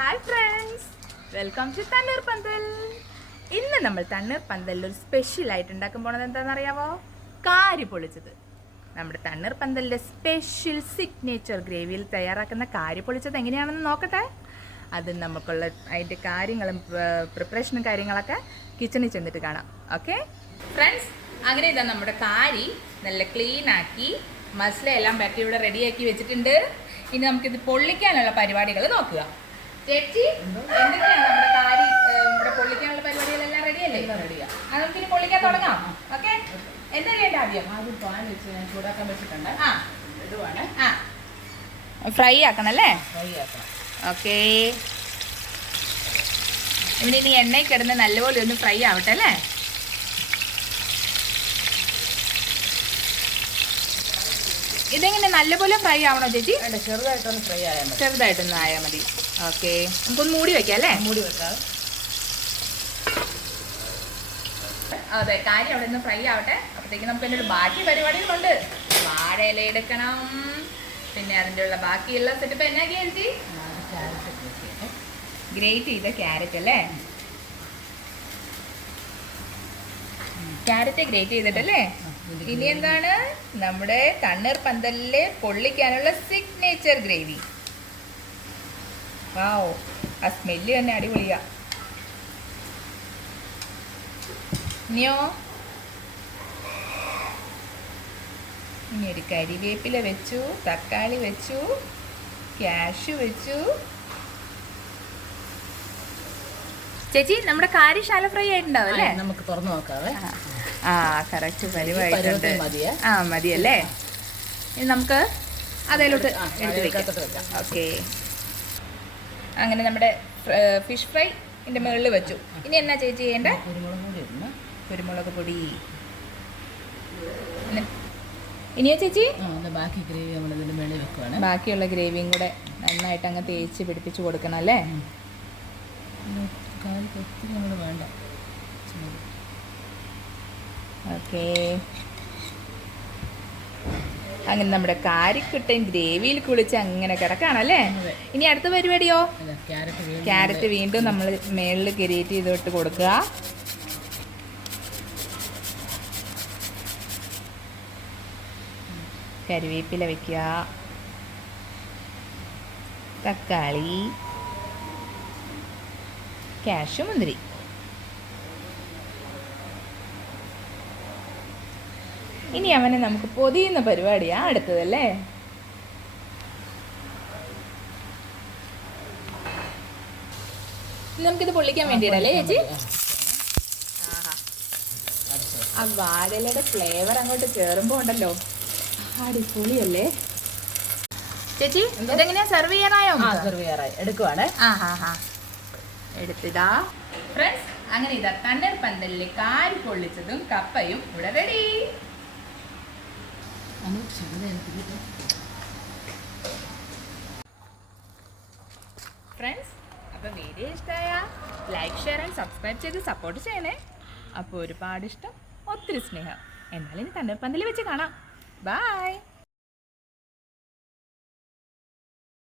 Hi friends welcome to തണ്ണീർ പന്തൽ ഇന്ന് നമ്മൾ തണ്ണീർ പന്തലിൽ ഒരു സ്പെഷ്യൽ ആയിട്ട് ഉണ്ടാക്കാൻ പോണത് എന്താണെന്ന് അറിയാവോ? കാരി പൊളിച്ചത്. നമ്മുടെ തണ്ണീർ പന്തലിന്റെ സ്പെഷ്യൽ സിഗ്നേച്ചർ ഗ്രേവിയിൽ തയ്യാറാക്കുന്ന കാരി പൊളിച്ചത് എങ്ങനെയാണെന്ന് നോക്കട്ടെ? അത് നമുക്കുള്ള അതിന്റെ കാര്യങ്ങളും പ്രിപ്പറേഷനും കാര്യങ്ങളൊക്കെ കിച്ചണിൽ ചെന്നിട്ട് കാണാം. ഓക്കെ ഫ്രണ്ട്സ് അങ്ങനെ ഇതാ നമ്മുടെ കാരി നല്ല ക്ലീൻ ആക്കി മസിലെല്ലാം പറ്റി ഇവിടെ റെഡിയാക്കി വെച്ചിട്ടുണ്ട്. ഇനി നമുക്കിത് പൊള്ളിക്കാനുള്ള പരിപാടികൾ നോക്കുക. ചേച്ചി എന്തൊക്കെയാണ് നമ്മുടെ കാരി ഇവിടെ പൊള്ളിക്കാനുള്ള പരിപാടികളെല്ലാം റെഡിയല്ലേ റെഡിയാ അത് നമുക്കിനി പൊള്ളിക്കാൻ തുടങ്ങാം? ഓക്കെ? എന്താ ചെയ്യേണ്ട ആദ്യം? ആദ്യം പാൻ വെച്ച് ഞാൻ ചൂടാക്കാൻ വെച്ചിട്ടുണ്ട്. ആ. ഇടുവാണ് ആ. ഫ്രൈ ആക്കണല്ലേ ഫ്രൈ ആക്കണം. ഓക്കെ. ഇവിടെ ഇനി എണ്ണയിൽ കിടന്ന് നല്ലപോലെ ഒന്ന് ഫ്രൈ ആവട്ടെ അല്ലേ? ഇതെങ്ങനെ നല്ലപോലെ ഫ്രൈ ആവണോ ചേച്ചി? ചെറുതായിട്ടൊന്ന് ഫ്രൈ ആയാൽ ചെറുതായിട്ടൊന്ന് ആയാൽ മതി. ഓക്കെ. നമുക്കൊന്ന് മൂടി വെക്കാം അല്ലേ? മൂടി വെക്കാം. അതെ കാര്യം അവിടെ നിന്ന് ഫ്രൈ ആവട്ടെ. അപ്പോഴത്തേക്ക് നമുക്ക് അതിന്റെ ബാക്കി പരിപാടികളുണ്ട്. വാഴയില എടുക്കണം. പിന്നെ അതിന്റെ ഉള്ള ബാക്കിയുള്ള സെറ്റപ്പ് എന്നാ ചേച്ചി? ഗ്രേറ്റ് ചെയ്ത ക്യാരറ്റ് അല്ലേ? ക്യാരറ്റ് ഗ്രേറ്റ് ചെയ്തിട്ടല്ലേ? ഇനി എന്താണ്? നമ്മുടെ തണ്ണീർ പന്തലിലെ പൊള്ളിക്കാനുള്ള സിഗ്നേച്ചർ ഗ്രേവി വാവ്. ആ സ്മെല്ല് തന്നെ അടിപൊളിയാ. ഇനിയോ? ഇനി ഒരു കരിവേപ്പില വെച്ചു തക്കാളി വെച്ചു ക്യാഷ് വെച്ചു. ചേച്ചി നമ്മുടെ കാര്യശാല ഫ്രൈ ആയിട്ടുണ്ടാവും അല്ലേ? നമുക്ക് തുറന്നു നോക്കാവേ. ആ കറക്റ്റ് പരിവായിട്ടുണ്ട് ആ മതിയല്ലേ? ഇനി നമുക്ക് അതിലോട്ട് എടുത്ത് വെക്കാം. ഓക്കെ. അങ്ങനെ നമ്മുടെ ഫിഷ് ഫ്രൈ ഇതിന്റെ മുകളിൽ വെച്ചു. ഇനി എന്നാ ചേച്ചി ചെയ്യേണ്ട? കുരുമുളക് പൊടി. ഇനിയോ ചേച്ചി? ബാക്കി ഗ്രേവി നമ്മൾ ഇതിന്റെ മേളിൽ വെക്കുവാണ്. ബാക്കിയുള്ള ഗ്രേവിയും കൂടെ നന്നായിട്ട് അങ്ങ് തേച്ച് പിടിപ്പിച്ച് കൊടുക്കണം അല്ലേ? ഒത്തിരി നമ്മൾ വേണ്ട. ഓക്കെ. അങ്ങനെ നമ്മുടെ കാരിക്കുട്ടൻ ഗ്രേവിയിൽ കുളിച്ച് അങ്ങനെ കിടക്കാണല്ലേ. ഇനി അടുത്ത പരിപാടിയോ? ക്യാരറ്റ് വീണ്ടും നമ്മൾ മേളിൽ ഗ്രേറ്റ് ചെയ്തിട്ട് കൊടുക്കുക. കരിവേപ്പില വെക്കുക. തക്കാളി. കാഷ്യൂ മുന്തിരി ഇനി അവനെ നമുക്ക് പൊതിയുന്ന പരിപാടിയാണ് അടുത്തതല്ലേ? നമുക്കിത് പൊള്ളിക്കാൻ വേണ്ടിയിട്ടല്ലേ ചേച്ചി. ആ വാഴയുടെ ഫ്ലേവർ അങ്ങോട്ട് കേറുമ്പോ ഉണ്ടല്ലോ. അടിപൊളിയല്ലേ? ചേച്ചി ഇതെങ്ങനെയാ? സെർവ് ചെയ്യാനായോ സെർവ് ചെയ്യാറായി. എടുക്കുവാണ്. എടുത്തിടാ. ഫ്രണ്ട്സ് അങ്ങനെ ഇതാ കണ്ണർ പന്തലിലെ കാരി പൊള്ളിച്ചതും കപ്പയും ഇവിടെ റെഡി ഫ്രണ്ട്സ് അപ്പോൾ വീഡിയോ ഇഷ്ടമായ ലൈക്ക് ഷെയർ ആൻഡ് സബ്സ്ക്രൈബ് ചെയ്ത് സപ്പോർട്ട് ചെയ്യണേ. അപ്പോൾ ഒരുപാട് ഇഷ്ടം ഒത്തിരി സ്നേഹം. എന്നാലും ഇനി തന്നെ പന്തലിൽ വെച്ച് കാണാം. ബൈ